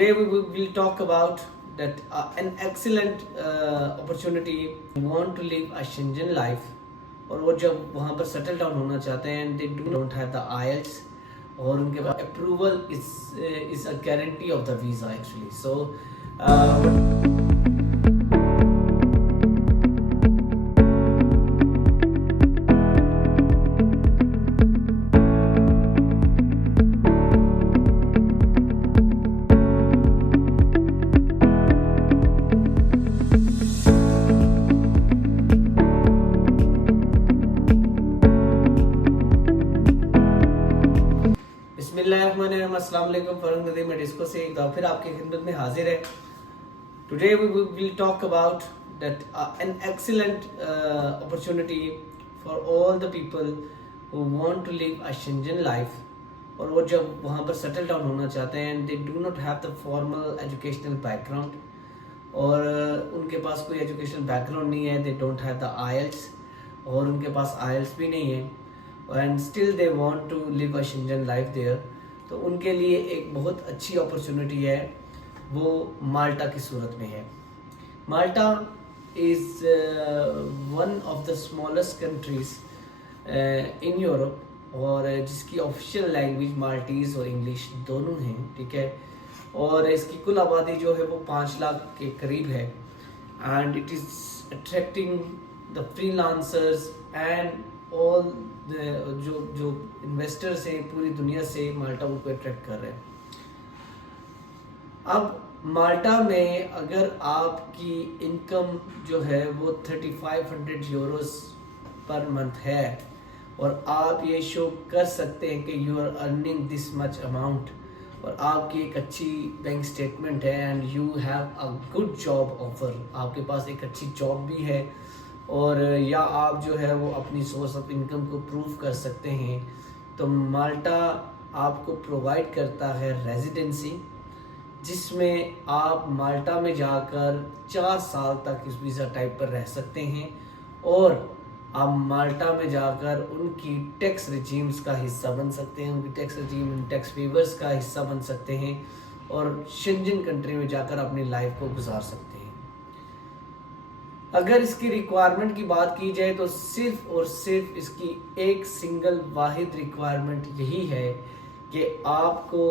Today we will talk about that an excellent opportunity want to live a Shenzhen life और वो जब वहाँ पर सेटल डाउन होना चाहते हैं they don't have the IELTS और उनके पास approval is a guarantee of the visa actually. So बिस्मिल्लाहिर्रहमानिर्रहीम, अस्सलाम वालेकुम। फरहंग नदीम मेडिस्को से एक बार फिर आपकी खिदमत में हाजिर है। Today we will talk about that an excellent opportunity for all the people who want to live a Schengen life और वो जब वहाँ पर सेटल डाउन होना चाहते हैं they do not have the formal educational background और उनके पास कोई एजुकेशनल बैकग्राउंड नहीं है, they don't have the IELTS और उनके पास आईएलटीएस भी नहीं है and still they want to live a Schengen life there. तो उनके लिए एक बहुत अच्छी अपॉर्चुनिटी है, वो माल्टा की सूरत में है। Malta is one of the smallest countries in Europe और जिसकी ऑफिशियल लैंग्वेज माल्टीज़ और इंग्लिश दोनों हैं, ठीक है। और इसकी कुल आबादी जो है वो 5 लाख के करीब है and it is attracting the freelancers and all जो इन्वेस्टर्स हैं पूरी दुनिया से माल्टा को अट्रैक्ट कर रहे हैं। अब माल्टा में अगर आपकी इनकम जो है वो 3500 यूरोस पर मंथ है और आप ये शो कर सकते हैं कि you are earning this much amount और आपकी एक अच्छी बैंक स्टेटमेंट है and you have a good job offer, आपके पास एक अच्छी जॉब भी है और या आप जो है वो अपनी सोर्स ऑफ इनकम को प्रूव कर सकते हैं, तो माल्टा आपको प्रोवाइड करता है रेजिडेंसी जिसमें आप माल्टा में जाकर 4 साल तक इस वीज़ा टाइप पर रह सकते हैं और आप माल्टा में जाकर उनकी टैक्स रिजीम्स का हिस्सा बन सकते हैं, उनकी टैक्स रिजीम टैक्स फेवर्स का हिस्सा बन सकते हैं और शेंजन कंट्री में जाकर अपनी लाइफ को गुजार सकते हैं। अगर इसकी रिक्वायरमेंट की बात की जाए तो सिर्फ और सिर्फ इसकी एक सिंगल वाहिद रिक्वायरमेंट यही है कि आपको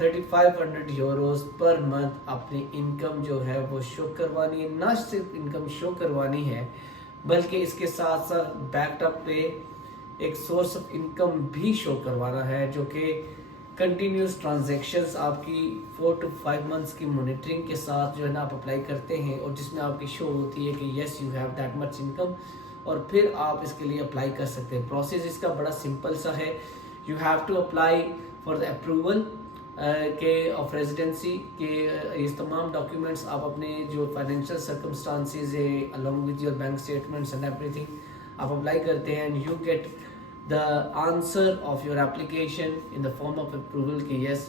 3500 यूरोस पर मंथ अपनी इनकम जो है वो शो करवानी है। ना सिर्फ इनकम शो करवानी है बल्कि इसके साथ साथ बैकअप पे एक सोर्स ऑफ इनकम भी शो करवाना है जो कि कंटिन्यूस ट्रांजैक्शंस आपकी 4 to 5 मंथ्स की मॉनिटरिंग के साथ जो है ना आप अप्लाई करते हैं और जिसमें आपकी शो होती है कि yes you have that much income और फिर आप इसके लिए अप्लाई कर सकते हैं। प्रोसेस इसका बड़ा सिंपल सा है। You have to apply for the approval के ऑफ रेजिडेंसी के ये तमाम डॉक्यूमेंट्स आप अपने जो फाइनेंशियल सर्कमस्टांसेस है along with your bank statements and everything आप अप्लाई करते हैं and you get the answer of your application in the form of approval कि yes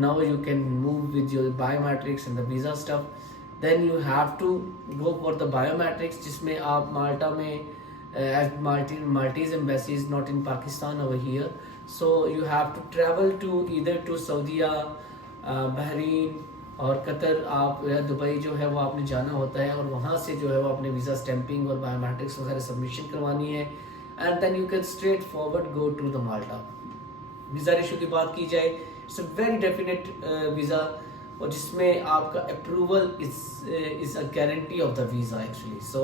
now you can move with your biometrics and the visa stuff. Then you have to go for the biometrics जिसमें आप माल्टा में as Maltese embassy is not in Pakistan over here, so you have to travel to either to Saudi, Bahrain और Qatar, आप Dubai जो है वो आपने जाना होता है और वहाँ से जो है वो अपने वीज़ा स्टैंपिंग और बायोमेट्रिक्स वगैरह सबमिशन करवानी है and then you can straight forward go to the Malta. Visa issue की बात की जाए it's a very definite visa और जिसमें आपका approval is a guarantee of the visa actually. So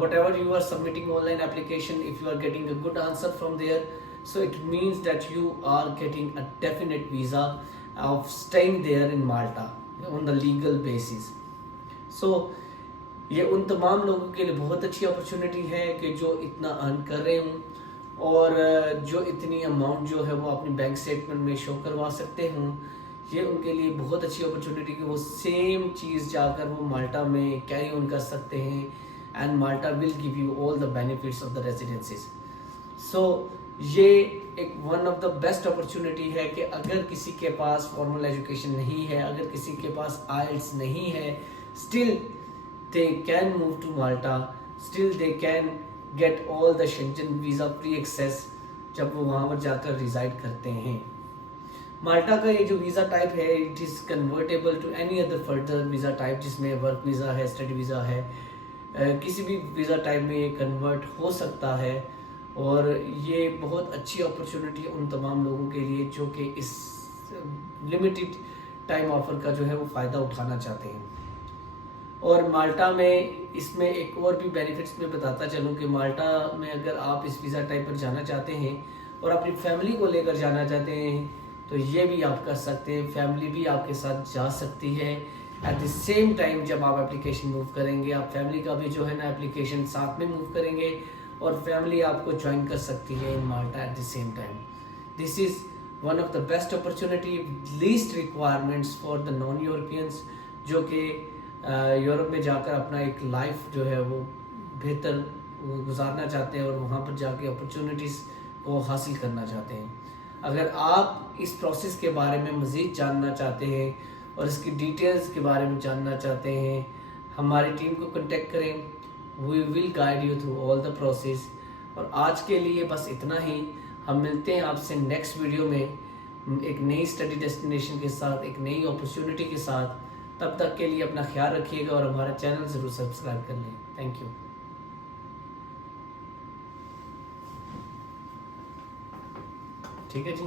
whatever you are submitting online application, if you are getting a good answer from there, so it means that you are getting a definite visa of staying there in Malta on the legal basis. So ये उन तमाम लोगों के लिए बहुत अच्छी opportunity है कि जो इतना अर्न कर रहे हों और जो इतनी अमाउंट जो है वो अपनी बैंक स्टेटमेंट में शो करवा सकते हों। ये उनके लिए बहुत अच्छी अपॉर्चुनिटी कि वो सेम चीज़ जाकर वो माल्टा में कैरी ऑन कर सकते हैं and Malta will give you all the benefits of the residencies. So ये एक one of the best opportunity है कि अगर किसी के पास फॉर्मल एजुकेशन नहीं है, अगर किसी के पास आईएलटीएस नहीं है, still they can move to Malta, still they can get all the Schengen visa free access जब वो वहाँ पर जाकर रिजाइड करते हैं। माल्टा का ये जो वीज़ा टाइप है it is convertible to any other further visa type, जिसमें वर्क वीज़ा है, स्टडी वीज़ा है, किसी भी वीज़ा टाइप में ये कन्वर्ट हो सकता है। और ये बहुत अच्छी अपॉर्चुनिटी है उन तमाम लोगों के लिए जो कि इस लिमिटेड टाइम ऑफर का जो है वो फ़ायदा उठाना चाहते हैं। और माल्टा में इसमें एक और भी बेनिफिट्स मैं बताता चलूँ कि माल्टा में अगर आप इस वीज़ा टाइप पर जाना चाहते हैं और अपनी फैमिली को लेकर जाना चाहते हैं तो ये भी आप कर सकते हैं, फैमिली भी आपके साथ जा सकती है। एट द सेम टाइम जब आप एप्लीकेशन मूव करेंगे, आप फैमिली का भी जो है ना एप्लीकेशन साथ में मूव करेंगे और फैमिली आपको ज्वाइन कर सकती है in Malta at the same time. This is one of the best opportunity, least requirements for the non Europeans जो कि यूरोप में जाकर अपना एक लाइफ जो है वो बेहतर गुजारना चाहते हैं और वहाँ पर जाके अपॉर्चुनिटीज़ को हासिल करना चाहते हैं। अगर आप इस प्रोसेस के बारे में मज़ीद जानना चाहते हैं और इसकी डिटेल्स के बारे में जानना चाहते हैं, हमारी टीम को कांटेक्ट करें, we will guide you through all the process. और आज के लिए बस इतना ही। हम मिलते हैं आपसे नेक्स्ट वीडियो में एक नई स्टडी डेस्टिनेशन के साथ, एक नई अपॉर्चुनिटी के साथ। तब तक के लिए अपना ख्याल रखिएगा और हमारा चैनल ज़रूर सब्सक्राइब कर लें। Thank you. ठीक है जी।